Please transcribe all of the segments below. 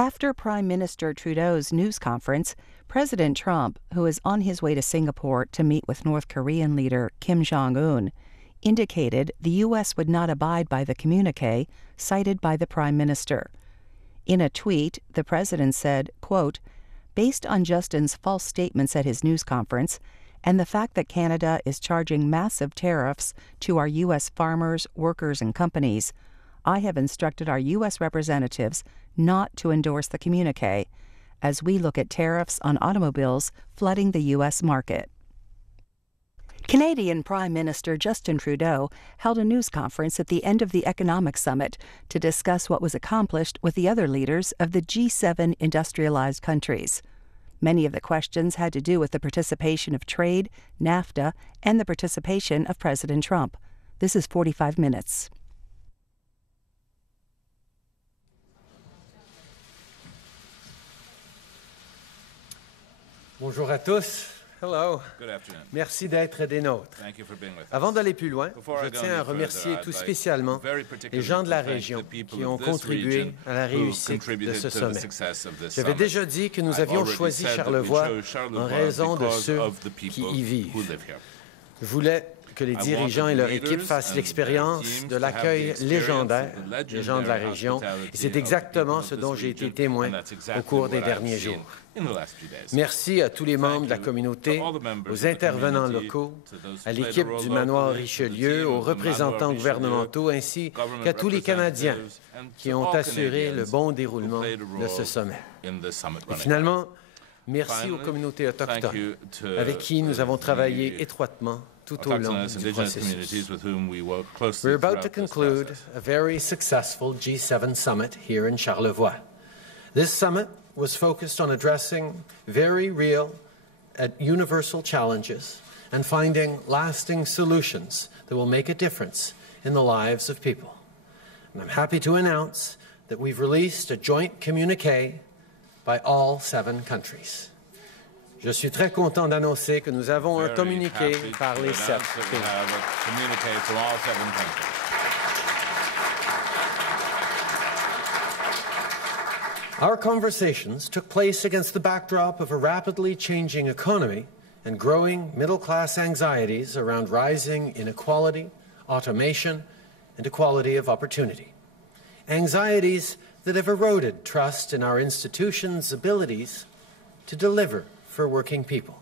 After Prime Minister Trudeau's news conference, President Trump, who is on his way to Singapore to meet with North Korean leader Kim Jong-un, indicated the U.S. would not abide by the communiqué cited by the Prime Minister. In a tweet, the president said, quote, "Based on Justin's false statements at his news conference and the fact that Canada is charging massive tariffs to our U.S. farmers, workers, and companies, I have instructed our U.S. representatives not to endorse the communiqué as we look at tariffs on automobiles flooding the U.S. market." Canadian Prime Minister Justin Trudeau held a news conference at the end of the Economic Summit to discuss what was accomplished with the other leaders of the G7 industrialized countries. Many of the questions had to do with the participation of trade, NAFTA, and the participation of President Trump. This is 45 Minutes. Bonjour à tous. Hello. Good afternoon. Merci d'être des nôtres. Thank you for being with us. Avant d'aller plus loin, Before je I go tiens à any further, remercier I'd tout like spécialement very les particularly gens de la to thank région the people qui of ont this contribué region à la who réussite de contributed ce to the sommet. success of this J'avais summit. déjà dit que nous I've avions already choisi said that we Charlevoix chose Charlevoix en raison de because ceux of the qui people y who vivent. live here. Je voulais que les dirigeants et leur équipe fassent l'expérience de l'accueil légendaire des gens de la région, et c'est exactement ce dont j'ai été témoin au cours des derniers jours. Merci à tous les membres de la communauté, aux intervenants locaux, à l'équipe du manoir Richelieu, aux représentants gouvernementaux ainsi qu'à tous les Canadiens qui ont assuré le bon déroulement de ce sommet. Et finalement, merci aux communautés autochtones avec qui nous avons travaillé étroitement tout au long du processus. We're about to conclude a very successful G7 summit here in Charlevoix. This summit was focused on addressing very real and universal challenges and finding lasting solutions that will make a difference in the lives of people. And I'm happy to announce that we've released a joint communiqué by all 7 countries. Je suis très content d'annoncer que nous avons un communiqué par les 7 pays. Our conversations took place against the backdrop of a rapidly changing economy and growing middle-class anxieties around rising inequality, automation, and equality of opportunity. Anxieties that have eroded trust in our institutions' abilities to deliver for working people.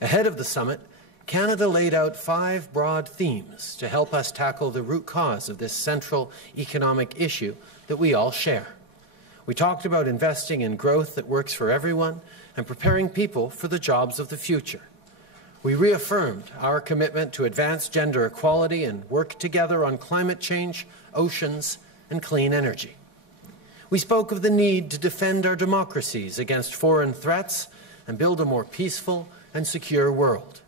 Ahead of the summit, Canada laid out 5 broad themes to help us tackle the root cause of this central economic issue that we all share. We talked about investing in growth that works for everyone and preparing people for the jobs of the future. We reaffirmed our commitment to advance gender equality and work together on climate change, oceans, and clean energy. We spoke of the need to defend our democracies against foreign threats and build a more peaceful and secure world.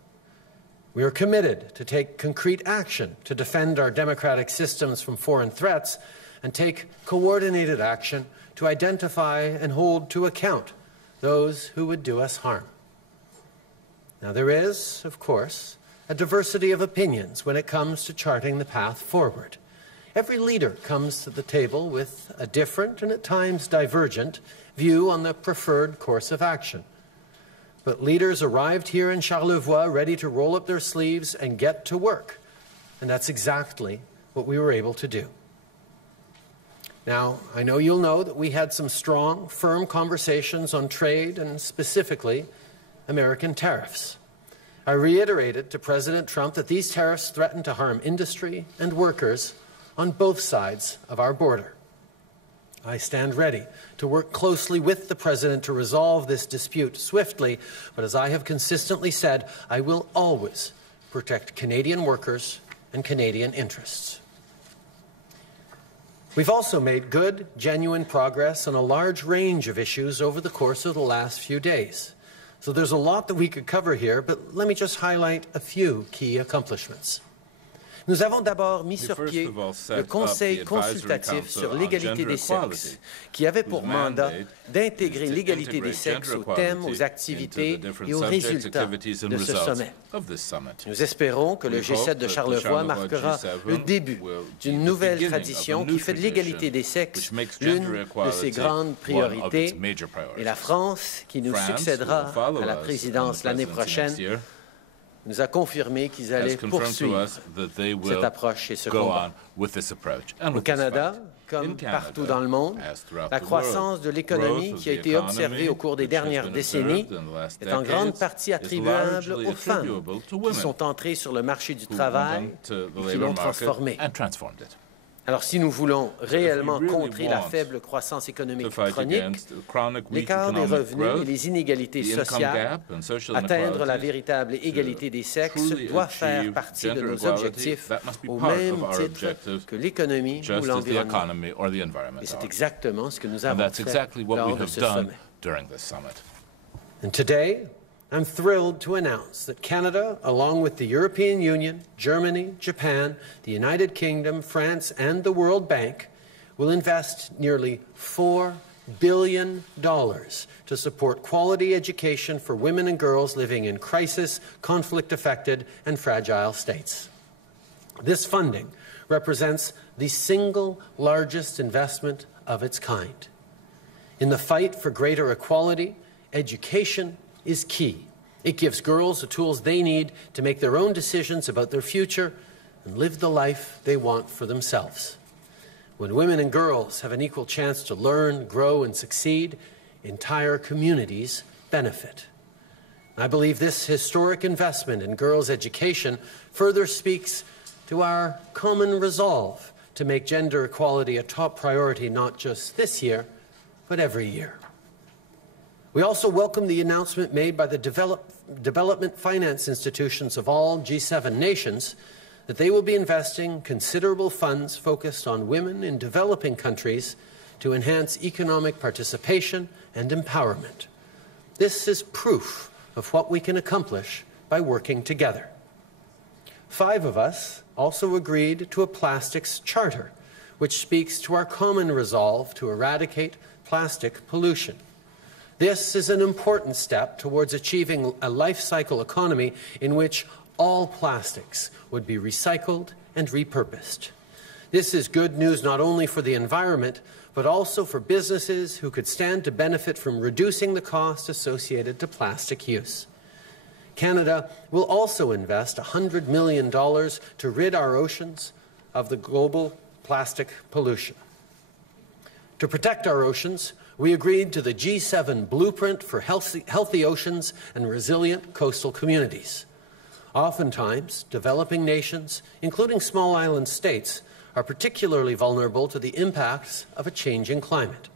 We are committed to take concrete action to defend our democratic systems from foreign threats and take coordinated action to identify and hold to account those who would do us harm. Now, there is, of course, a diversity of opinions when it comes to charting the path forward. Every leader comes to the table with a different and at times divergent view on the preferred course of action. But leaders arrived here in Charlevoix ready to roll up their sleeves and get to work. And that's exactly what we were able to do. Now, I know you'll know that we had some strong, firm conversations on trade and specifically American tariffs. I reiterated to President Trump that these tariffs threaten to harm industry and workers on both sides of our border. I stand ready to work closely with the President to resolve this dispute swiftly, but as I have consistently said, I will always protect Canadian workers and Canadian interests. We've also made good, genuine progress on a large range of issues over the course of the last few days. So there's a lot that we could cover here, but let me just highlight a few key accomplishments. Nous avons d'abord mis We sur first pied of all le set up Conseil the Advisory consultatif Council sur on l'égalité Gender des sexes, Equality, qui avait pour whose mandat mandate d'intégrer is to l'égalité des integrate sexes gender aux thèmes, equality aux activités into the different et aux subjects, résultats activities, and de ce results sommet. of this summit. Nous espérons que le We G7 hope de that the Charlevoix Charlevoix marquera G7 le début will be d'une the nouvelle beginning of a tradition new qui fait de l'égalité tradition des sexes which makes l'une gender de ses equality grandes one of priorités. its major priorities. Et la France, qui nous France, succédera who will follow à la us in présidence the l'année presidency next prochaine, year, nous a confirmé qu'ils has allaient confirmed to poursuivre us that they cette will approche et ce go combat. on with this approach and Au with this Canada, fight. comme In Canada, partout dans le monde, as throughout la the croissance world, de l'économie growth of qui a the été economy, observée au cours des which has dernières been décennies observed in the last est en grande decades, partie is attribuable largely aux femmes attributable to qui women sont entrées sur le marché du who went travail on to the et qui labor l'ont market transformé. and transformed it. Alors, si nous voulons réellement really contrer la want faible croissance To économique fight chronique, against chronic weak l'écart des economic revenus et growth, les inégalités the income sociales, gap and social atteindre la inequalities, véritable égalité des sexes truly doit faire achieve partie de gender nos equality, objectifs that must be au part même of our titre objectives, que l'économie ou just as the l'environnement. economy or the environment Et c'est are. exactement ce que nous And avons that's fait exactly what we lors de have ce done sommet. during this summit. And today, I'm thrilled to announce that Canada, along with the European Union, Germany, Japan, the United Kingdom, France, and the World Bank, will invest nearly $4 billion to support quality education for women and girls living in crisis, conflict-affected, and fragile states. This funding represents the single largest investment of its kind. In the fight for greater equality, education is key. It gives girls the tools they need to make their own decisions about their future and live the life they want for themselves. When women and girls have an equal chance to learn, grow, and succeed, entire communities benefit. I believe this historic investment in girls' education further speaks to our common resolve to make gender equality a top priority not just this year, but every year. We also welcome the announcement made by the development finance institutions of all G7 nations that they will be investing considerable funds focused on women in developing countries to enhance economic participation and empowerment. This is proof of what we can accomplish by working together. 5 of us also agreed to a plastics charter, which speaks to our common resolve to eradicate plastic pollution. This is an important step towards achieving a life cycle economy in which all plastics would be recycled and repurposed. This is good news not only for the environment, but also for businesses who could stand to benefit from reducing the cost associated to plastic use. Canada will also invest $100 million to rid our oceans of the global plastic pollution. To protect our oceans, we agreed to the G7 Blueprint for Healthy Oceans and Resilient Coastal Communities. Oftentimes, developing nations, including small island states, are particularly vulnerable to the impacts of a changing climate.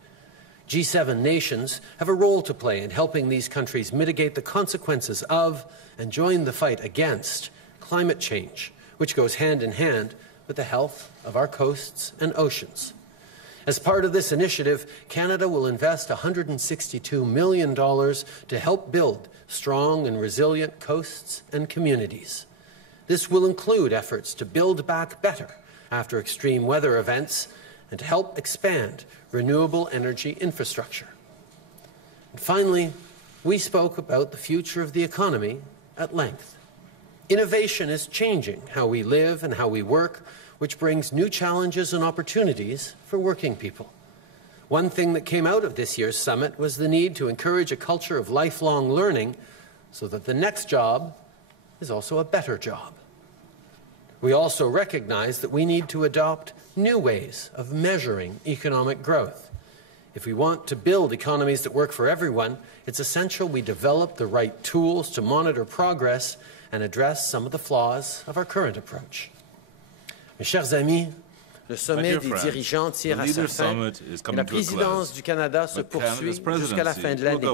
G7 nations have a role to play in helping these countries mitigate the consequences of and join the fight against climate change, which goes hand in hand with the health of our coasts and oceans. As part of this initiative, Canada will invest $162 million to help build strong and resilient coasts and communities. This will include efforts to build back better after extreme weather events and to help expand renewable energy infrastructure. And finally, we spoke about the future of the economy at length. Innovation is changing how we live and how we work, which brings new challenges and opportunities for working people. One thing that came out of this year's summit was the need to encourage a culture of lifelong learning so that the next job is also a better job. We also recognize that we need to adopt new ways of measuring economic growth. If we want to build economies that work for everyone, it's essential we develop the right tools to monitor progress and address some of the flaws of our current approach. Mes chers amis, le sommet des dirigeants tire à sa fin et la présidence du Canada se poursuit jusqu'à la fin de l'année.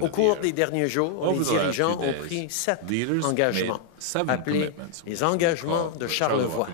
Au cours des derniers jours, les dirigeants ont pris 7 engagements, appelés les engagements de Charlevoix,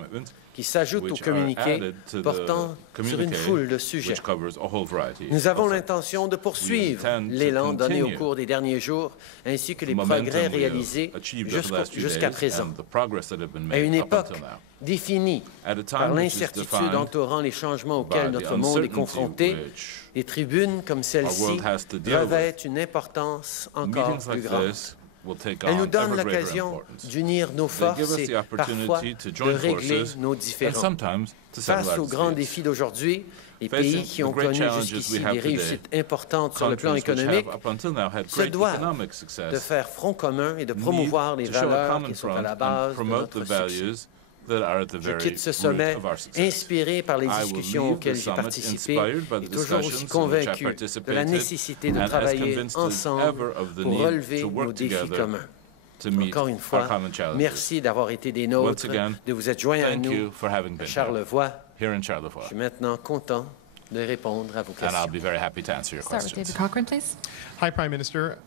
qui s'ajoutent au which are communiqué added to portant the sur une communiqué, foule de sujets. which covers a whole variety Nous avons of l'intention de poursuivre We intend to l'élan donné au continue cours des derniers jours, ainsi que les the momentum progrès we have réalisés achieved over the last few jusqu'à days présent. and the progress that have been À une made up époque until now. définie At a par time which is l'incertitude defined entourant les changements auxquels by the notre monde est uncertainty confronté, which les tribunes comme celle-ci our world has to deal revêtent une importance encore Meetings plus like grande. this will take Elles on nous donnent ever greater l'occasion importance. d'unir nos They forces give us et the parfois opportunity to de join régler forces nos and différends. sometimes to settle Face our aux grands disputes. défis d'aujourd'hui, les Facing pays qui the ont great connu challenges jusqu'ici we have des today, réussites importantes sur le plan Countries which économique have up until now had se great doivent economic de success faire front commun et de promouvoir les need to show a valeurs common qui sont à front la and base de promote notre the succès. values that are at the Je very quitte ce root sommet of our success. inspiré par les I will discussions leave auxquelles the j'ai summit participé inspired by the et toujours aussi discussions in which I convaincu de la participated nécessité de and as travailler convinced as ensemble ever of the pour need relever to work nos défis together communs. to meet Encore une our fois, common challenges. merci d'avoir été des nôtres, Once again, de vous être joints à thank nous you for having à been Charlevoix. here in Charlevoix. Je suis maintenant content de répondre à vos And I'll questions. be very happy to answer your Start with questions. David Cochrane, please. Hi, Prime Minister.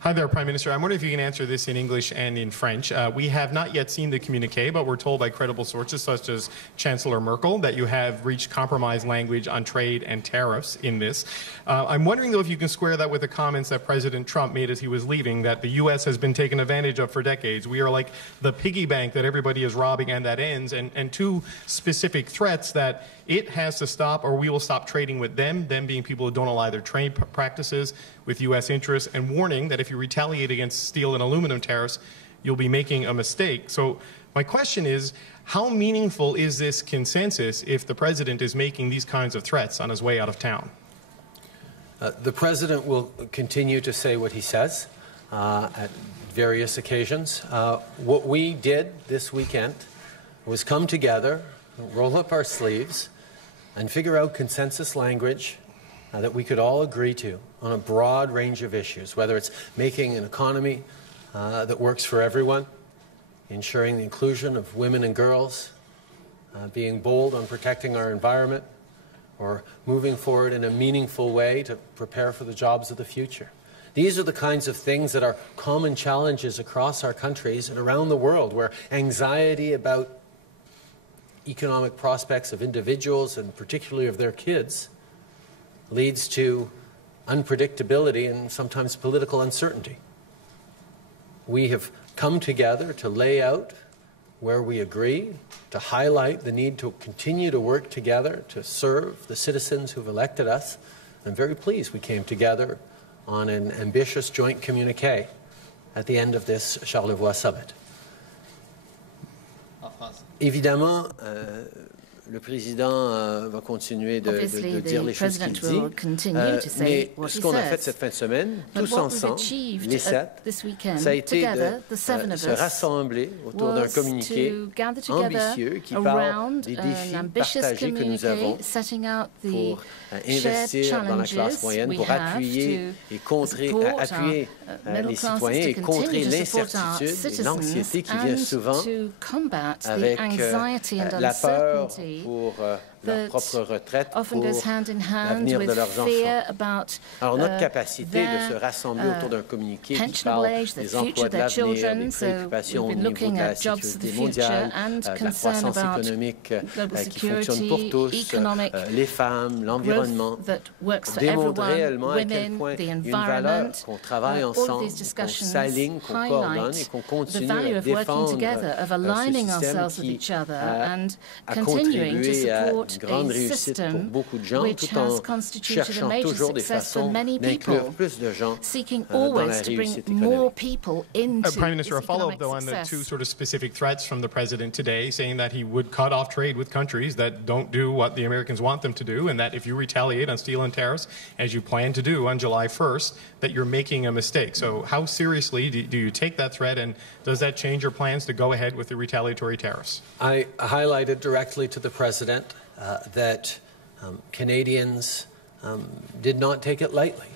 Hi there, Prime Minister. I'm wondering if you can answer this in English and in French. We have not yet seen the communiqué, but we're told by credible sources such as Chancellor Merkel that you have reached compromise language on trade and tariffs in this. I'm wondering, though, if you can square that with the comments that President Trump made as he was leaving, that the U.S. has been taken advantage of for decades. We are like the piggy bank that everybody is robbing and that ends, and two specific threats that it has to stop or we will stop trading with them being people who don't ally their trade practices with U.S. interests, and warning that if you retaliate against steel and aluminum tariffs, you'll be making a mistake. So my question is, how meaningful is this consensus if the president is making these kinds of threats on his way out of town? The president will continue to say what he says at various occasions. What we did this weekend was come together, roll up our sleeves, and figure out consensus language that we could all agree to on a broad range of issues, whether it's making an economy that works for everyone, ensuring the inclusion of women and girls, being bold on protecting our environment, or moving forward in a meaningful way to prepare for the jobs of the future. These are the kinds of things that are common challenges across our countries and around the world, where anxiety about economic prospects of individuals and particularly of their kids leads to unpredictability and sometimes political uncertainty. We have come together to lay out where we agree, to highlight the need to continue to work together to serve the citizens who've elected us. I'm very pleased we came together on an ambitious joint communiqué at the end of this Charlevoix summit. Évidemment, le président va continuer de dire les choses qu'il dit, mais ce qu'on a fait cette fin de semaine, tous ensemble, les 7, ça a été de se rassembler autour d'un communiqué ambitieux qui parle des défis partagés que nous avons pour investir dans la classe moyenne, pour appuyer et appuyer les citoyens et contrer l'incertitude et l'anxiété qui vient souvent avec la peur pour leur propre retraite, pour l'avenir de leurs enfants. Alors notre capacité de se rassembler autour d'un communiqué qui parle des emplois de l'avenir, des préoccupations au niveau de la sécurité mondiale, de la croissance économique qui fonctionne pour tous, les femmes, l'environnement, démontre réellement à quel point il y a une valeur qu'on travaille ensemble, qu'on s'aligne, qu'on coordonne et qu'on continue à défendre ce système qui a contribué à une grande réussite pour beaucoup de gens, tout en cherchant toujours des façons d'inclure plus de gens dans la réussite économique. Prime Minister, a follow-up, though, on the two sort of specific threats from the president today, saying that he would cut off trade with countries that don't do what the Americans want them to do, and that if you retaliate on steel and tariffs, as you plan to do on July 1st, that you're making a mistake. So how seriously do you take that threat, and does that change your plans to go ahead with the retaliatory tariffs? I highlighted directly to the president that Canadians did not take it lightly,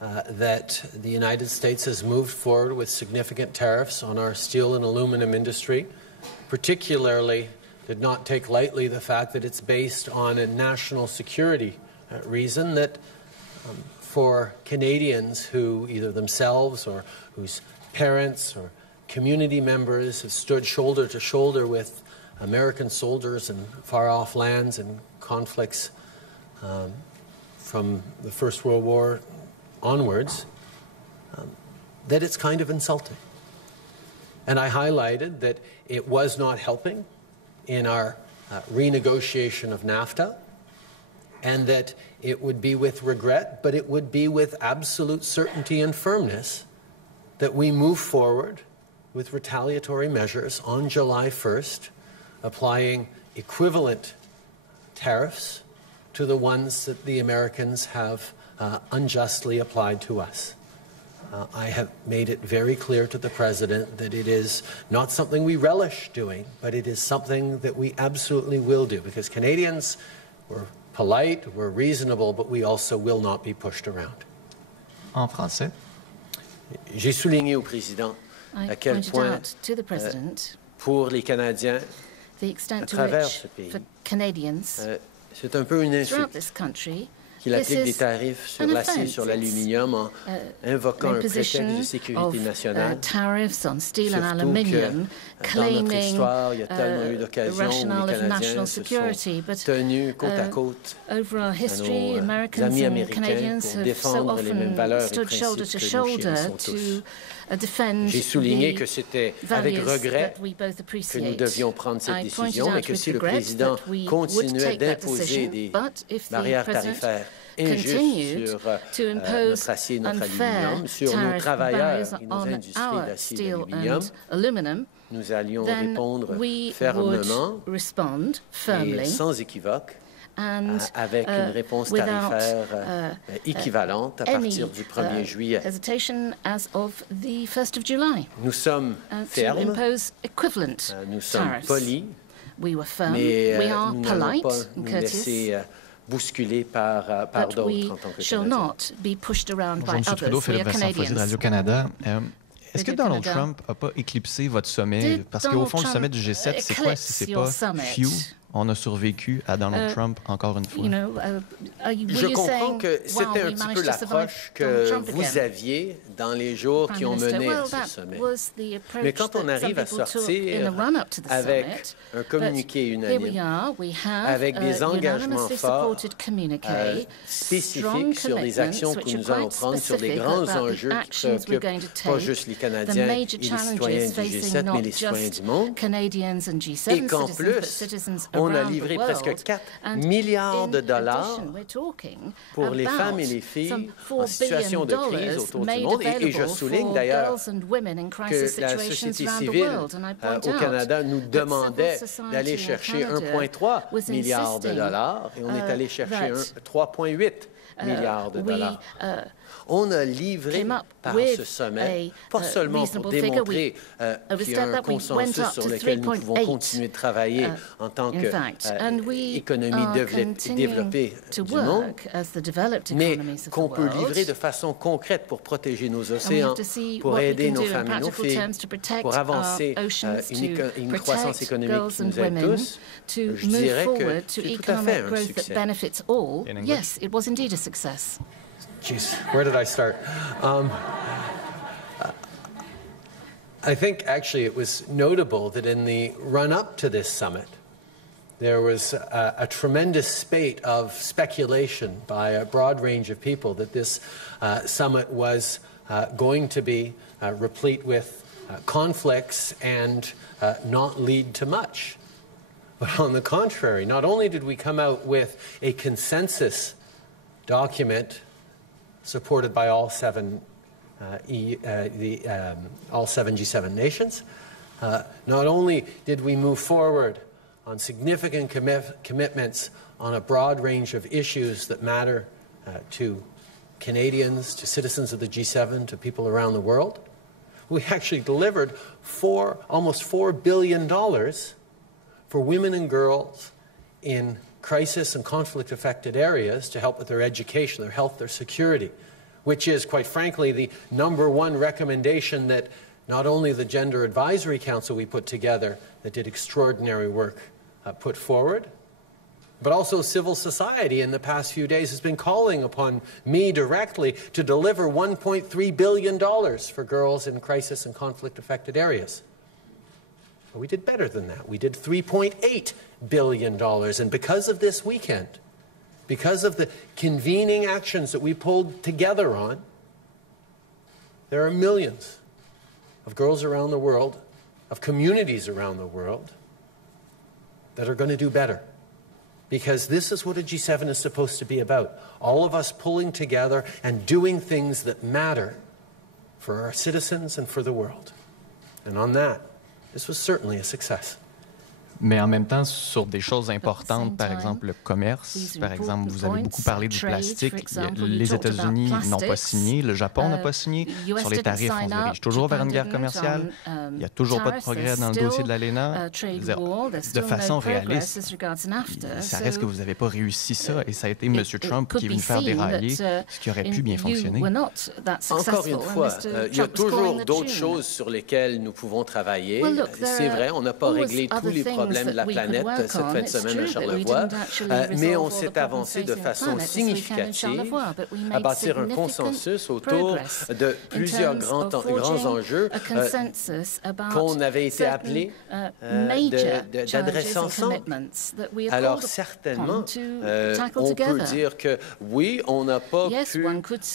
that the United States has moved forward with significant tariffs on our steel and aluminum industry, particularly did not take lightly the fact that it's based on a national security reason, that for Canadians who either themselves or whose parents or community members have stood shoulder to shoulder with American soldiers in far-off lands and conflicts from the First World War onwards, that it's kind of insulting. And I highlighted that it was not helping in our renegotiation of NAFTA, and that it would be with regret, but it would be with absolute certainty and firmness that we move forward with retaliatory measures on July 1st, applying equivalent tariffs to the ones that the Americans have unjustly applied to us. I have made it very clear to the President that it is not something we relish doing, but it is something that we absolutely will do, because Canadians were polite, we're reasonable, but we also will not be pushed around. En français. J'ai souligné au Président à quel point, pour les Canadiens, à travers ce pays, c'est un peu une insulte qu'il applique des tarifs sur l'acier et sur l'aluminium en invoquant un prétexte de sécurité nationale. Surtout que dans notre histoire, il y a tellement eu d'occasions où les Canadiens se sont tenus côte à côte à nos amis américains pour défendre les mêmes valeurs et principes que nos chérissons tous. J'ai souligné que c'était avec regret que nous devions prendre cette décision, mais que si le président continuait d'imposer des barrières tarifaires injustes sur notre acier et notre aluminium, sur nos travailleurs et nos industries d'acier et d'aluminium, nous allions répondre fermement et sans équivoque, avec une réponse tarifaire équivalente à partir du 1er juillet. Nous sommes fermes, nous sommes polis, mais nous n'allons pas nous laisser bousculés par d'autres en tant que Canadiens. Bonjour, M. Trudeau, Philippe Vincent Foisy de Radio-Canada. Est-ce que Donald Trump n'a pas éclipsé votre sommet? Parce qu'au fond, le sommet du G7, c'est quoi si c'est pas few? On a survécu à Donald Trump encore une fois. Je comprends que c'était un petit peu l'approche que vous aviez dans les jours qui ont mené à ce sommet. Mais quand on arrive à sortir avec un communiqué unanime, avec des engagements forts, spécifiques sur les actions que nous allons prendre sur les grands enjeux qui préoccupent pas juste les Canadiens et les citoyens du G7, mais les citoyens du monde, et qu'en plus, on a livré presque 4 milliards de dollars pour les femmes et les filles en situation de crise autour du monde. Et je souligne d'ailleurs que la société civile au Canada nous demandait d'aller chercher 1,3 milliard de dollars et on est allé chercher 3,8 milliards de dollars. On a livré par ce sommet, pas seulement pour démontrer qu'il y a un consensus sur lequel nous pouvons continuer de travailler en tant qu'économie développée du monde, mais qu'on peut livrer de façon concrète pour protéger nos océans, pour aider nos femmes et nos filles, pour avancer une croissance économique qui nous aide tous. Je dirais que c'est tout à fait un succès. Jeez, where did I start? I think actually it was notable that in the run-up to this summit, there was a tremendous spate of speculation by a broad range of people that this summit was going to be replete with conflicts and not lead to much. But on the contrary, not only did we come out with a consensus document supported by all seven G7 nations. Not only did we move forward on significant commitments on a broad range of issues that matter to Canadians, to citizens of the G7, to people around the world, we actually delivered almost $4 billion for women and girls in crisis and conflict-affected areas to help with their education, their health, their security, which is, quite frankly, the #1 recommendation that not only the Gender Advisory Council we put together that did extraordinary work put forward, but also civil society in the past few days has been calling upon me directly to deliver $1.3 billion for girls in crisis and conflict-affected areas. We did better than that. We did $3.8 billion. And because of this weekend, because of the convening actions that we pulled together on, there are millions of girls around the world, of communities around the world, that are going to do better. Because this is what a G7 is supposed to be about. All of us pulling together and doing things that matter for our citizens and for the world. And on that, this was certainly a success. Mais en même temps, sur des choses importantes, par exemple le commerce, par exemple, vous avez beaucoup parlé du plastique. Les États-Unis n'ont pas signé, le Japon n'a pas signé. Sur les tarifs, on se dirige toujours vers une guerre commerciale. Il n'y a toujours pas de progrès dans le dossier de l'ALENA. De façon réaliste, ça reste que vous n'avez pas réussi ça. Et ça a été M. Trump qui est venu faire dérailler ce qui aurait pu bien fonctionner. Encore une fois, il y a toujours d'autres choses sur lesquelles nous pouvons travailler. C'est vrai, on n'a pas réglé tous les problèmes de la planète cette fin de semaine à Charlevoix, mais on s'est avancé de façon significative à bâtir un consensus autour de plusieurs grands enjeux qu'on avait été appelés d'adresser ensemble. Alors certainement, on peut dire que oui, on n'a pas pu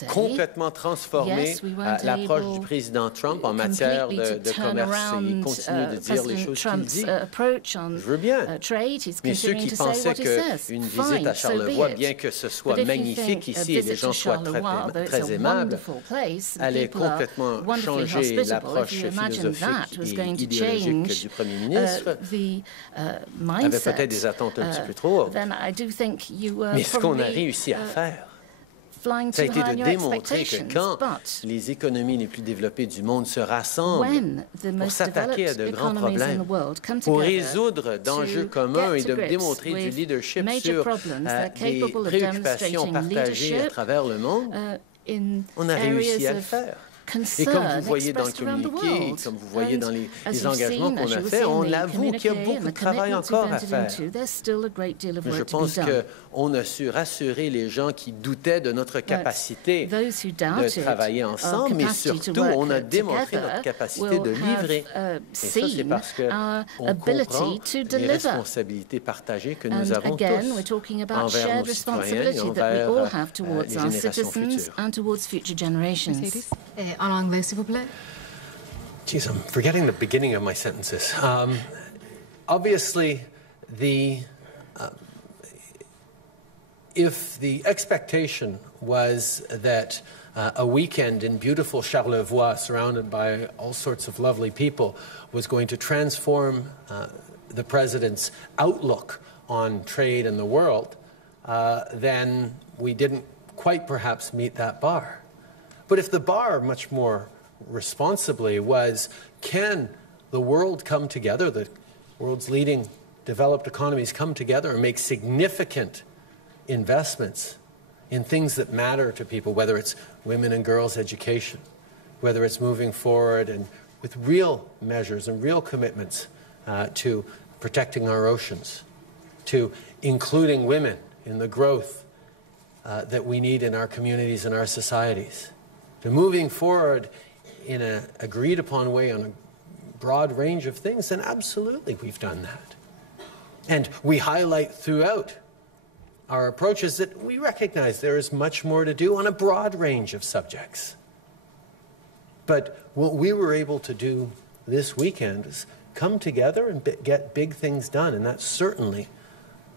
complètement transformer l'approche du président Trump en matière de commerce. Il continue de dire les choses qu'il dit. Je veux bien, mais ceux qui pensaient qu'une visite à Charlevoix, bien que ce soit magnifique ici et les gens soient très aimables, allait complètement changer l'approche philosophique et idéologique du premier ministre, avait peut-être des attentes un petit peu trop hautes. Mais ce qu'on a réussi à faire, ça a été de démontrer que quand les économies les plus développées du monde se rassemblent pour s'attaquer à de grands problèmes, pour résoudre d'enjeux communs et de démontrer du leadership sur des préoccupations partagées à travers le monde, on a réussi à le faire. Et comme vous voyez dans le communiqué, et comme vous voyez dans les engagements qu'on a faits, on avoue qu'il y a beaucoup de travail encore à faire. Mais je pense qu'on a su rassurer les gens qui doutaient de notre capacité de travailler ensemble, mais surtout, on a démontré notre capacité de livrer. Et ça, c'est parce qu'on comprend les responsabilités partagées que nous avons tous envers nos citoyens et envers les générations futures. En anglais, s'il vous plaît. Geez, I'm forgetting the beginning of my sentences. Obviously, if the expectation was that a weekend in beautiful Charlevoix, surrounded by all sorts of lovely people, was going to transform the president's outlook on trade in the world, then we didn't quite perhaps meet that bar. But if the bar, much more responsibly, was can the world come together, the world's leading developed economies come together and make significant investments in things that matter to people, whether it's women and girls' education, whether it's moving forward and with real measures and real commitments to protecting our oceans, to including women in the growth that we need in our communities and our societies, to moving forward in an agreed-upon way on a broad range of things, then absolutely we've done that. And we highlight throughout our approaches that we recognize there is much more to do on a broad range of subjects. But what we were able to do this weekend is come together and get big things done, and that's certainly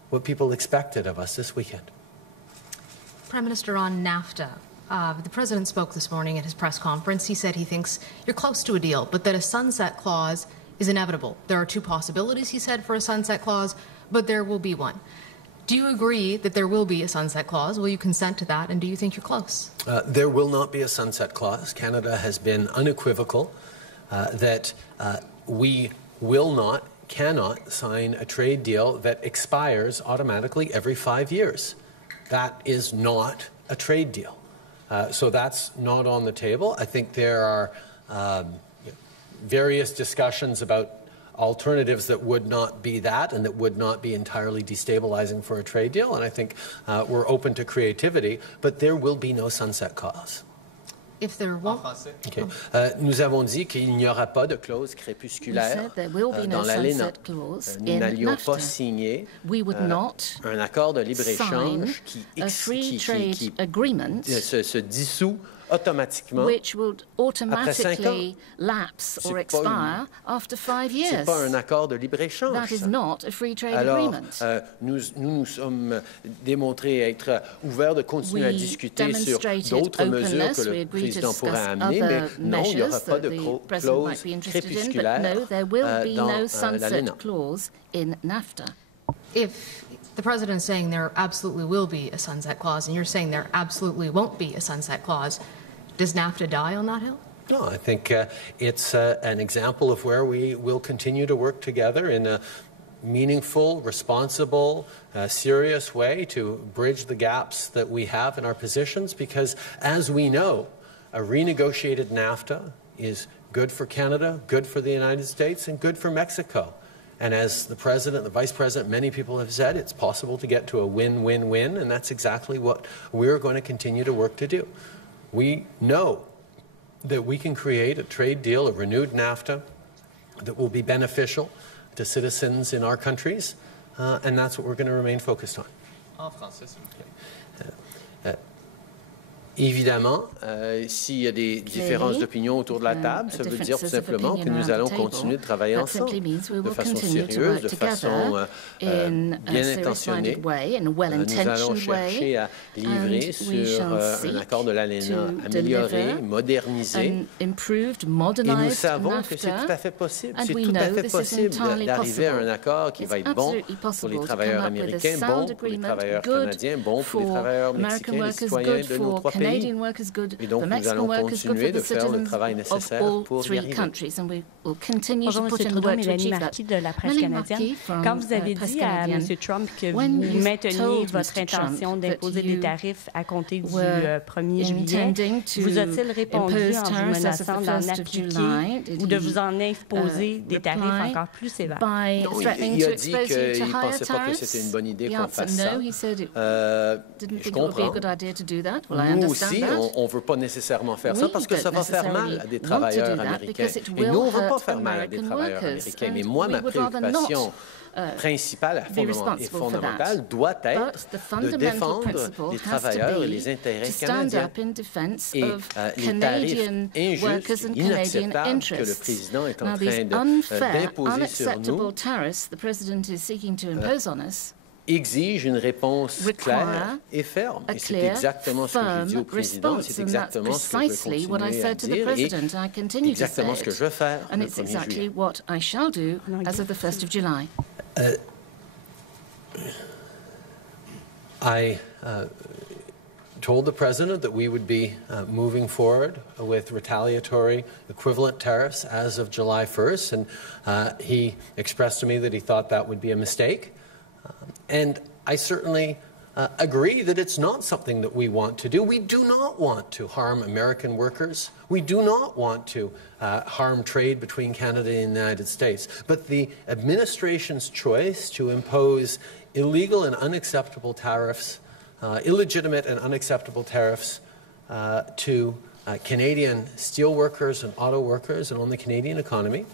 what people expected of us this weekend. Prime Minister, on NAFTA, the President spoke this morning at his press conference. He said he thinks you're close to a deal, but that a sunset clause is inevitable. There are two possibilities, he said, for a sunset clause, but there will be one. Do you agree that there will be a sunset clause? Will you consent to that, and do you think you're close? There will not be a sunset clause. Canada has been unequivocal that we will not, cannot sign a trade deal that expires automatically every 5 years. That is not a trade deal. So that's not on the table. I think there are various discussions about alternatives that would not be that and that would not be entirely destabilizing for a trade deal. And I think we're open to creativity, but there will be no sunset clause. If there won't... Okay. Nous avons dit qu'il n'y aura pas de clause crépusculaire dans l'ALENA. Nous n'allions pas signer un accord de libre-échange qui se dissout automatiquement après 5 ans. Ce n'est pas un accord de libre-échange. Alors, nous sommes démontrés être ouverts de continuer à discuter sur d'autres mesures que le président pourrait amener, mais non, il n'y aura pas de clause crépusculaire dans l'ALENA. If the president is saying there absolutely will be a sunset clause, and you're saying there absolutely won't be a sunset clause, does NAFTA die on that hill? No, I think it's an example of where we will continue to work together in a meaningful, responsible, serious way to bridge the gaps that we have in our positions, because as we know, a renegotiated NAFTA is good for Canada, good for the United States, and good for Mexico. And as the President, the Vice President, many people have said, it's possible to get to a win-win-win, and that's exactly what we're going to continue to work to do. We know that we can create a trade deal, a renewed NAFTA, that will be beneficial to citizens in our countries, and that's what we're going to remain focused on. En français, s'il vous plaît. Évidemment, s'il y a des différences d'opinion autour de la table, ça veut dire tout simplement que nous allons continuer de travailler ensemble de façon sérieuse, de façon bien intentionnée. Nous allons chercher à livrer sur un accord de l'ALENA amélioré, modernisé. Et nous savons que c'est tout à fait possible. C'est tout à fait possible d'arriver à un accord qui va être bon pour les travailleurs américains, bon pour les travailleurs canadiens, bon pour les travailleurs mexicains, les citoyens de nos 3 pays. Et donc, nous allons continuer de faire le travail nécessaire pour y arriver. Bonjour, M. Trudeau, Mélanie Marquis de la presse canadienne. Quand vous avez dit à M. Trump que vous mainteniez votre intention d'imposer des tarifs à compter du 1er juillet, vous a-t-il répondu en vous menaçant d'en appliquer ou de vous en imposer des tarifs encore plus sévères? Non, il a dit qu'il ne pensait pas que c'était une bonne idée qu'on fasse ça. Je comprends. Nous aussi, on ne veut pas nécessairement faire ça parce que ça va faire mal à des travailleurs américains. Et nous, on ne veut pas faire mal à des travailleurs américains. Mais moi, ma préoccupation principale et fondamentale doit être de défendre les travailleurs et les intérêts canadiens. Et les tarifs injustes, inacceptables que le président est en train d'imposer sur nous exige une réponse claire et ferme. Et c'est exactement ce que j'ai dit au président, c'est exactement ce que je vais continuer à dire et exactement ce que je vais faire le 1er juillet. I told the president that we would be moving forward with retaliatory equivalent tariffs as of July 1st, and he expressed to me that he thought that would be a mistake. And I certainly agree that it's not something that we want to do. We do not want to harm American workers. We do not want to harm trade between Canada and the United States. But the administration's choice to impose illegal and unacceptable tariffs, illegitimate and unacceptable tariffs to Canadian steel workers and auto workers and on the Canadian economy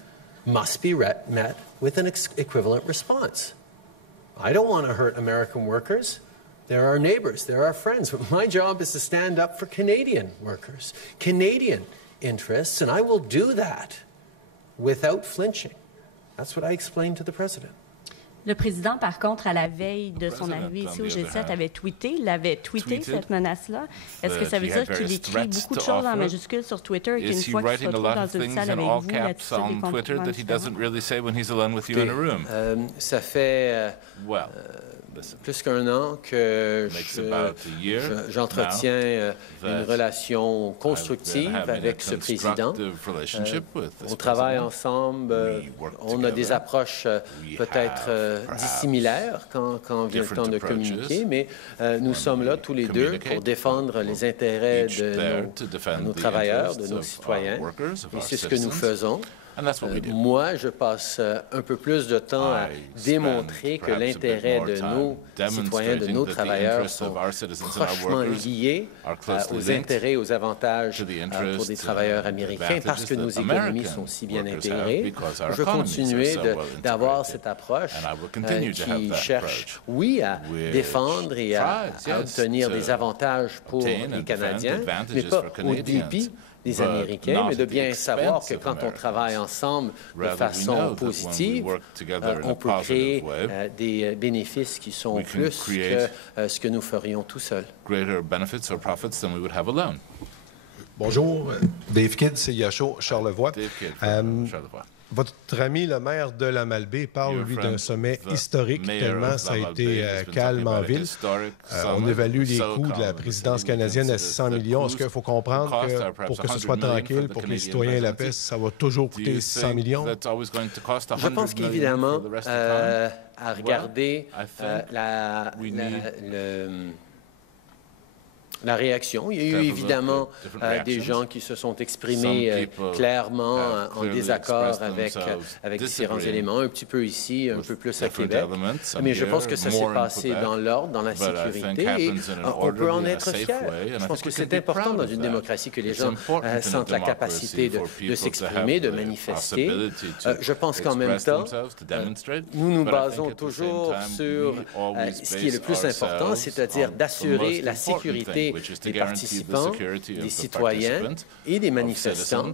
must be met with an equivalent response. I don't want to hurt American workers. They're our neighbors, they're our friends. But my job is to stand up for Canadian workers, Canadian interests, and I will do that without flinching. That's what I explained to the president. Le président, par contre, à la veille de son arrivée ici au G7, avait tweeté cette menace-là. Est-ce que ça veut dire qu'il écrit beaucoup de choses en majuscules sur Twitter et qu'une fois qu'il se retrouve dans une salle avec vous, là-dessus, des comportements différents? Ça fait plus qu'un an que j'entretiens une relation constructive avec ce président. On travaille ensemble, on a des approches peut-être dissimilaires quand vient le temps de communiquer, mais nous sommes là tous les deux pour défendre les intérêts de nos travailleurs, de nos citoyens, et c'est ce que nous faisons. Moi, je passe un peu plus de temps à démontrer que l'intérêt de nos citoyens, de nos travailleurs sont prochement liés aux intérêts, aux avantages pour des travailleurs américains parce que nos économies sont si bien intégrées. Je vais continuer d'avoir cette approche qui cherche, oui, à défendre et à obtenir des avantages pour les Canadiens, mais pas au dépit des Américains, mais de bien savoir que quand on travaille ensemble de façon positive, on peut créer des bénéfices qui sont plus que ce que nous ferions tout seuls. Bonjour, Dave Kidd, CIHO, Charlevoix. Votre ami, le maire de la Malbaie, parle, lui, d'un sommet historique, tellement ça a été calme en ville. On évalue les coûts de la présidence canadienne à 600 millions. Est-ce qu'il faut comprendre que pour que ce soit tranquille, pour que les citoyens aient la paix, ça va toujours coûter 600 millions? Je pense qu'évidemment, à regarder la réaction. Il y a eu évidemment des gens qui se sont exprimés clairement en désaccord avec différents éléments, un petit peu ici, un peu plus à Québec. Mais je pense que ça s'est passé dans l'ordre, dans la sécurité, et on peut en être fier. Je pense que c'est important dans une démocratie que les gens sentent la capacité de s'exprimer, de manifester. Je pense qu'en même temps, nous nous basons toujours sur ce qui est le plus important, c'est-à-dire d'assurer la sécurité des participants, des citoyens et des manifestants.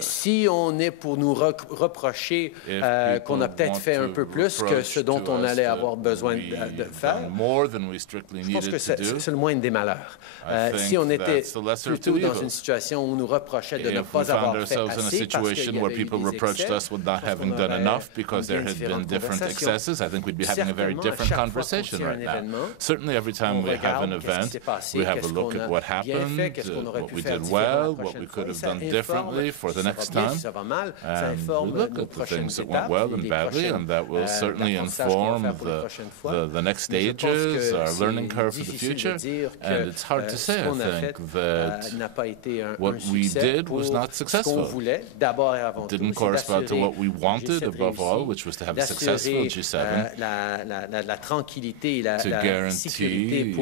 Si on est pour nous reprocher qu'on a peut-être fait un peu plus que ce dont on allait avoir besoin de faire, je pense que c'est le moindre des malheurs. Si on était plutôt dans une situation où on nous reprochait de ne pas avoir fait assez parce qu'il y avait eu des excès, on aurait une différente conversation. Certainement, à chaque fois qu'on tient un événement, on regarde qu'est-ce qui s'est passé, have a look at what happened, what we did well, what we could have done differently for the next time. And we look at the things that went well and badly, and that will certainly inform the next stages, our learning curve for the future. And it's hard to say, I think, that what we did was not successful. It didn't correspond to what we wanted above all, which was to have a successful G7, to guarantee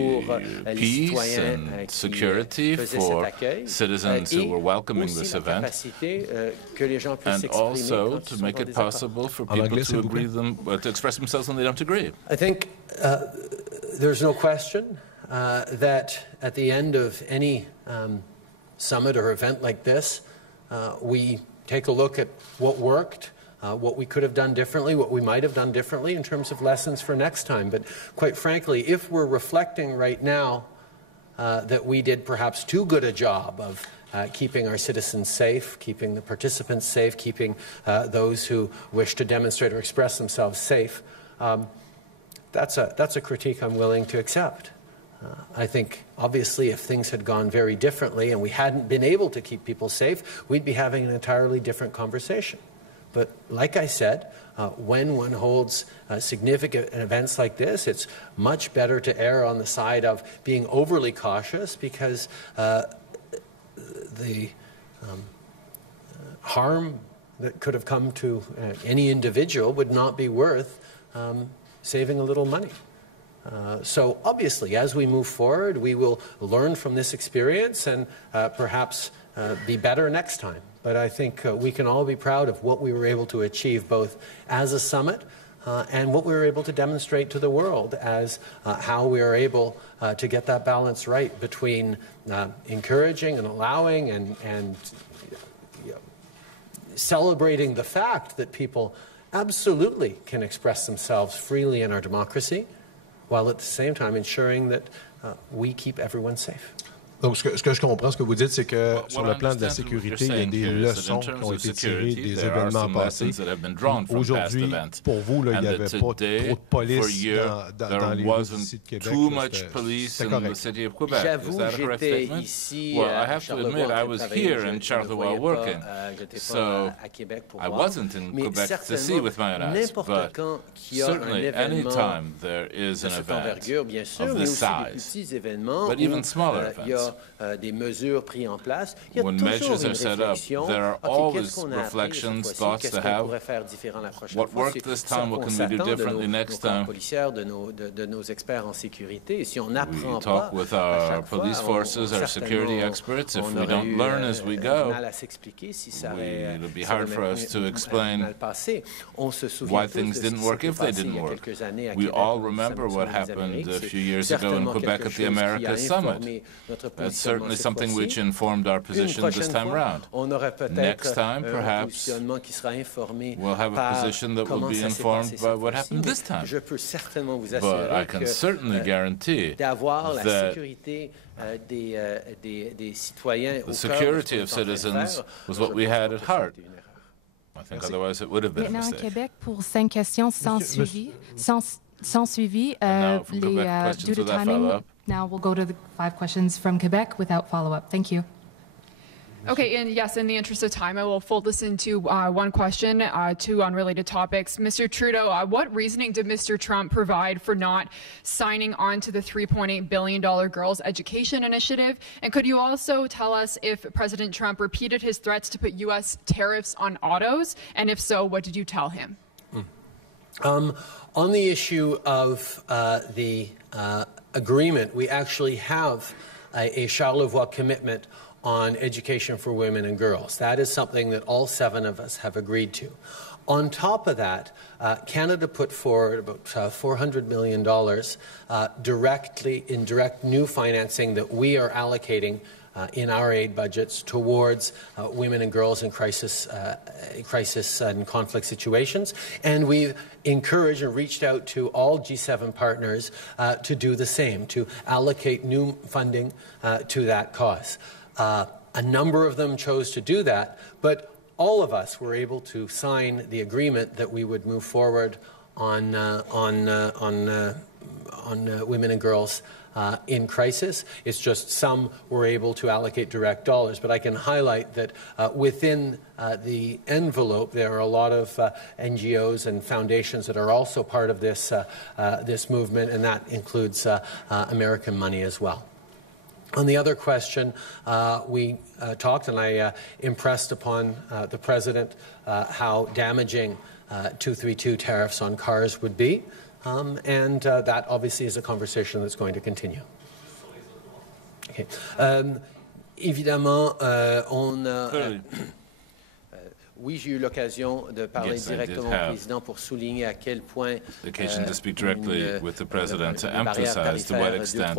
peace and security for citizens who were welcoming this event, and also to make it possible for people to agree to express themselves when they don't agree. I think there's no question that at the end of any summit or event like this, we take a look at what worked, what we could have done differently, what we might have done differently in terms of lessons for next time. But quite frankly, if we're reflecting right now that we did perhaps too good a job of keeping our citizens safe, keeping the participants safe, keeping those who wish to demonstrate or express themselves safe, that's a critique I'm willing to accept. I think, obviously, if things had gone very differently and we hadn't been able to keep people safe, we'd be having an entirely different conversation. But like I said, when one holds significant events like this, it's much better to err on the side of being overly cautious because the harm that could have come to any individual would not be worth saving a little money. So obviously, as we move forward, we will learn from this experience and perhaps be better next time. But I think we can all be proud of what we were able to achieve both as a summit and what we were able to demonstrate to the world as how we are able to get that balance right between encouraging and allowing and celebrating the fact that people absolutely can express themselves freely in our democracy, while at the same time ensuring that we keep everyone safe. Donc, ce que je comprends, ce que vous dites, c'est que sur le plan de la sécurité, il y a des leçons qui ont été tirées des événements passés. Aujourd'hui, pour vous, là, il n'y avait pas trop de police dans les rues ici de Québec. C'était correct. J'avoue, j'étais ici à Charlevoix, so à Québec pour voir. Mais certainement, n'importe quand qu'il y a un événement de cette envergure, bien sûr, mais aussi des petits événements où il y a des mesures prises en place, il y a when toujours measures une are set up, réflexion. there are Qu'est-ce always qu'on a appris reflections, cette thoughts fois-ci? to Qu'est-ce qu'on have. pourrait faire différent la prochaine What fois? worked this time, what can we do differently next time? Policières, de nos experts en sécurité. Et si on n'apprend We pas talk with à our chaque fois, police forces, our security experts. If we don't learn as we go, mal à s'expliquer si ça it'll be hard for us to explain mal passé. On se souvient why tous things de ce didn't qui work s'était if they passé il y didn't a work. quelques années à We Québec all au remember Sommet what des happened Amériques. a C'est few years ago in certainement Quebec quelque at the chose qui a Americas Summit. informé notre That's positionnement certainly cette something fois-ci. which informed our position this time round. On aurait peut-être Next time, un perhaps, positionnement qui sera informé we'll have a par position that will comment be ça s'est informed passé by cette what fois-ci. happened this time. Je peux certainement vous But assurer I can certainly guarantee d'avoir la that sécurité des citoyens au the cœur security de of ce qu'on est en train de citizens faire, was what we had at heart. I think Merci. otherwise it would have been a Maintenant, au mistake. Québec, pour 5 questions sans suivi. Sans suivi, now from Quebec, questions due to without timing, follow-up. now we'll go to the 5 questions from Quebec without follow-up. Thank you. Okay, and yes, in the interest of time, I will fold this into one question, two unrelated topics. Mr. Trudeau, what reasoning did Mr. Trump provide for not signing on to the $3.8 billion Girls Education Initiative? And could you also tell us if President Trump repeated his threats to put U.S. tariffs on autos? And if so, what did you tell him? On the issue of the agreement, we actually have a Charlevoix commitment on education for women and girls. That is something that all 7 of us have agreed to. On top of that, Canada put forward about $400 million direct new financing that we are allocating in our aid budgets towards women and girls in crisis and conflict situations. And we've encouraged and reached out to all G7 partners to do the same, to allocate new funding to that cause. A number of them chose to do that, but all of us were able to sign the agreement that we would move forward on women and girls in crisis. It's just some were able to allocate direct dollars, but I can highlight that within the envelope there are a lot of NGOs and foundations that are also part of this this movement, and that includes American money as well. On the other question, we talked, and I impressed upon the President how damaging 232 tariffs on cars would be, and that obviously is a conversation that's going to continue. Okay. Évidemment, on a... Oui, j'ai eu l'occasion de parler directement au président pour souligner à quel point occasion to speak directly with the President to emphasize to what extent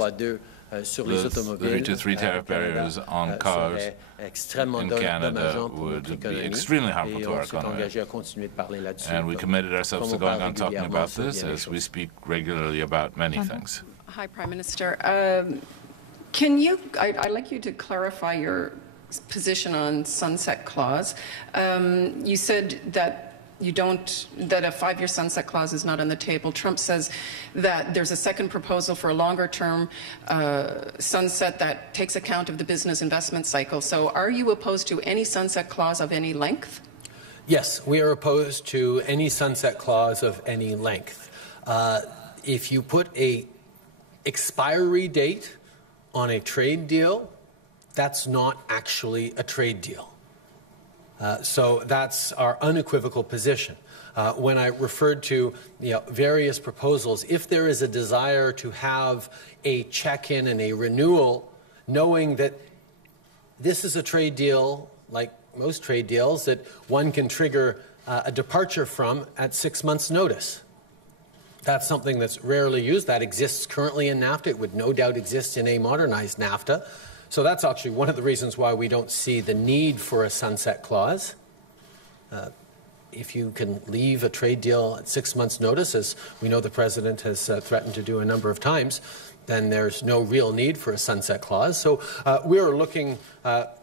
sur les automobiles, 232 tariff barriers on cars in Canada would be extremely harmful to our economy. And we committed ourselves to going on talking about this as we speak regularly about many things. Hi, Prime Minister. I'd like you to clarify your position on sunset clause. You said that that a 5-year sunset clause is not on the table. Trump says that there's a second proposal for a longer-term sunset that takes account of the business investment cycle. So are you opposed to any sunset clause of any length? Yes, we are opposed to any sunset clause of any length. If you put a expiry date on a trade deal, that's not actually a trade deal. So that's our unequivocal position. When I referred to various proposals, if there is a desire to have a check-in and a renewal, knowing that this is a trade deal, like most trade deals, that one can trigger a departure from at 6 months' notice. That's something that's rarely used. That exists currently in NAFTA. It would no doubt exist in a modernized NAFTA. So that's actually one of the reasons why we don't see the need for a sunset clause. If you can leave a trade deal at 6 months' notice, as we know the President has threatened to do a number of times, then there's no real need for a sunset clause. So we are looking,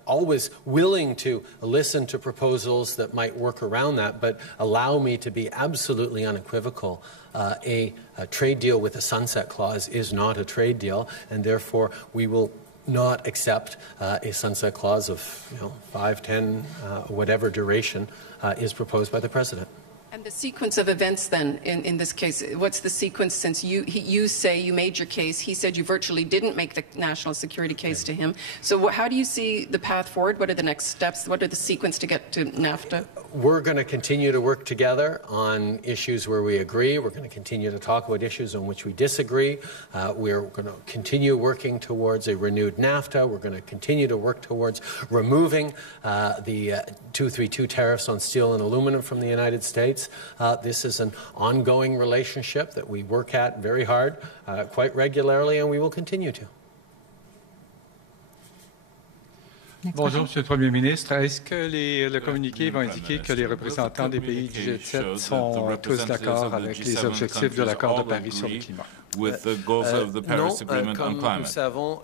always willing to listen to proposals that might work around that, but allow me to be absolutely unequivocal. A trade deal with a sunset clause is not a trade deal, and therefore we will not accept a sunset clause of 5, 10, whatever duration is proposed by the President. And the sequence of events then, in this case, what's the sequence since you say you made your case, he said you virtually didn't make the national security case to him. So how do you see the path forward? What are the next steps? What are the sequence to get to NAFTA? We're going to continue to work together on issues where we agree. We're going to continue to talk about issues on which we disagree. We're going to continue working towards a renewed NAFTA. We're going to continue to work towards removing the 232 tariffs on steel and aluminum from the United States. This is an ongoing relationship that we work at very hard, quite regularly, and we will continue to. Bonjour, Monsieur le Premier ministre. Est-ce que le communiqué va indiquer que les représentants des pays du G7 sont tous d'accord avec les objectifs de l'accord de Paris sur le climat? With the goals of the Paris Agreement on climate. Nous savons,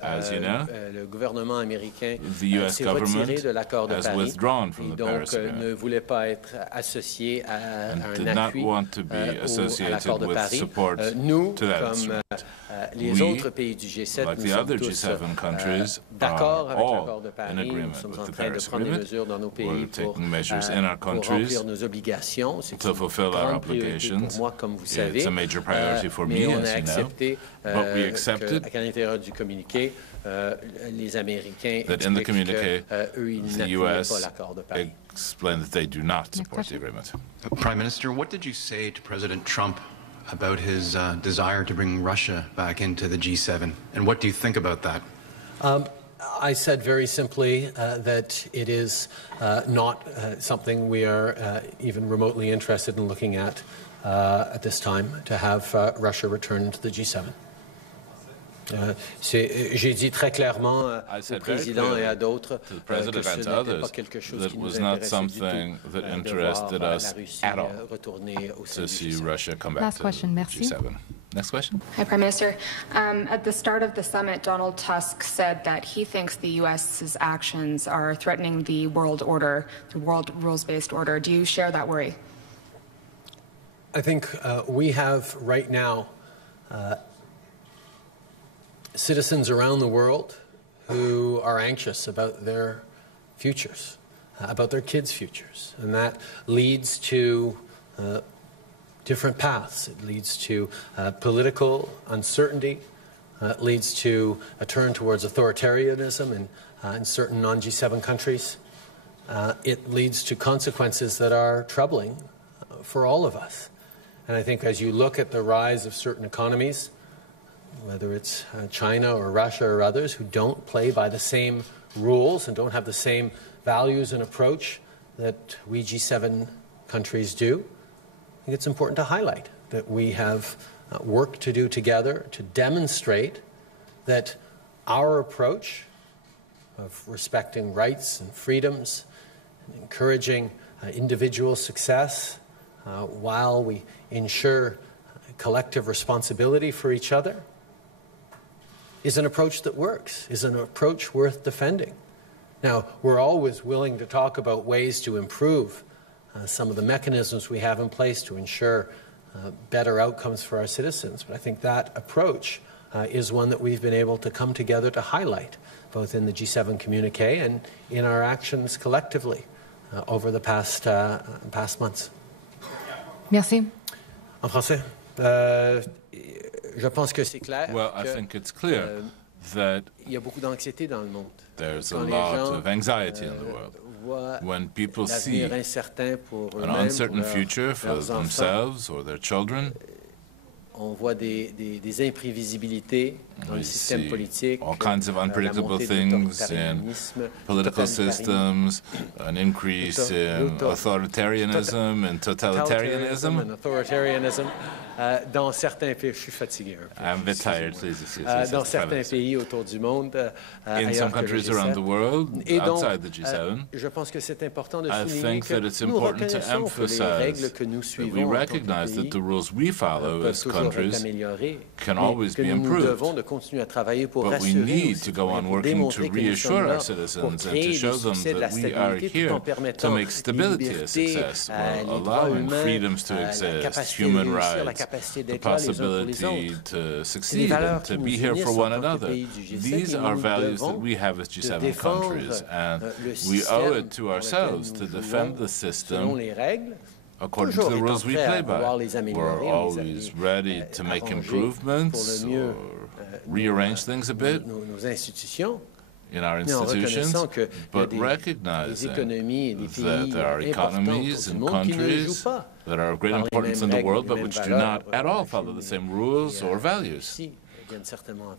as you know, le gouvernement américain s'est retiré de l'accord de Paris et donc ne voulait pas être associé à un appui ou à l'accord de Paris. Nous, comme les autres pays du G7, like nous sommes tous d'accord avec l'accord de Paris. Nous sommes en train de prendre des mesures dans nos pays pour remplir nos obligations. C'est une grande priorité pour moi, comme vous savez. It's a major priority for me. On a accepté qu'à l'intérieur du communiqué, les Américains expliquent qu'eux, ils n'appuient pas l'accord de Paris. Explain that they do not support the agreement. Prime Minister, what did you say to President Trump about his desire to bring Russia back into the G7, and what do you think about that? I said very simply that it is not something we are even remotely interested in looking at this time, to have Russia return to the G7. J'ai dit très clairement au président et à d'autres que ce n'était pas quelque chose qui nous intéressait du tout de voir la Russie retourner au sein du G7. Last question, merci. Next question. Hi, Prime Minister. At the start of the summit, Donald Tusk said that he thinks the U.S.'s actions are threatening the world order, the world rules-based order. Do you share that worry? I think we have right now citizens around the world who are anxious about their futures, about their kids' futures, and that leads to different paths. It leads to political uncertainty. It leads to a turn towards authoritarianism in certain non-G7 countries. It leads to consequences that are troubling for all of us. And I think as you look at the rise of certain economies, whether it's China or Russia or others, who don't play by the same rules and don't have the same values and approach that we G7 countries do, I think it's important to highlight that we have work to do together to demonstrate that our approach of respecting rights and freedoms and encouraging individual success while we ensure collective responsibility for each other is an approach that works, is an approach worth defending. Now, we're always willing to talk about ways to improve some of the mechanisms we have in place to ensure better outcomes for our citizens. But I think that approach is one that we've been able to come together to highlight, both in the G7 communiqué and in our actions collectively over the past months. Merci. En français, je pense que c'est clair. Well, I think it's clear that il y a beaucoup d'anxiété dans le monde. There's a lot of anxiety in the world. When people see an uncertain future for themselves or their children, on voit des imprévisibilités dans le système politique, all kinds of unpredictable things in political systems, an increase in authoritarianism and totalitarianism. Dans certains pays, je suis fatigué un peu. I'm a bit tired, please excuse me. Dans certains pays autour du monde, in some countries around the world, outside the G7, je pense que c'est important de I souligner think that it's important to emphasize that we recognize that the rules we follow as countries can always be improved. But we need to go on working to reassure our citizens and to show them that we are here to make stability a success, while allowing freedoms to exist, human rights, the possibility to succeed and to be here for one another. These are values that we have as G7 countries, and we owe it to ourselves to defend the system according to the rules we play by. We're always ready to make improvements or rearrange things a bit in our institutions, but recognizing that there are economies and countries that are of great importance in the world, but which do not at all follow the same rules or values. And China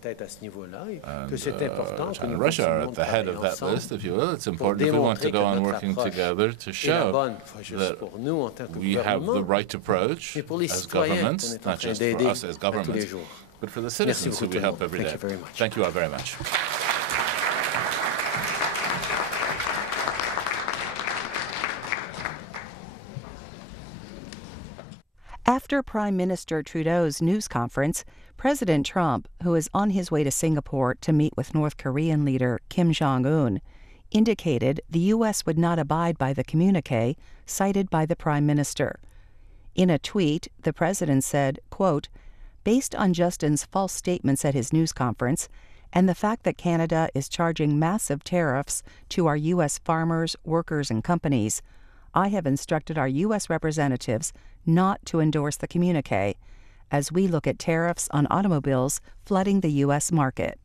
and Russia are at the head of that list, if you will. It's important if we want to go on working together to show that we have the right approach as governments, not just for us as governments, but for the citizens who we help every day. Thank you all very much. After Prime Minister Trudeau's news conference, President Trump, who is on his way to Singapore to meet with North Korean leader Kim Jong-un, indicated the U.S. would not abide by the communique cited by the Prime Minister. In a tweet, the president said, quote, "Based on Justin's false statements at his news conference and the fact that Canada is charging massive tariffs to our U.S. farmers, workers, and companies, I have instructed our U.S. representatives not to endorse the communique as we look at tariffs on automobiles flooding the U.S. market."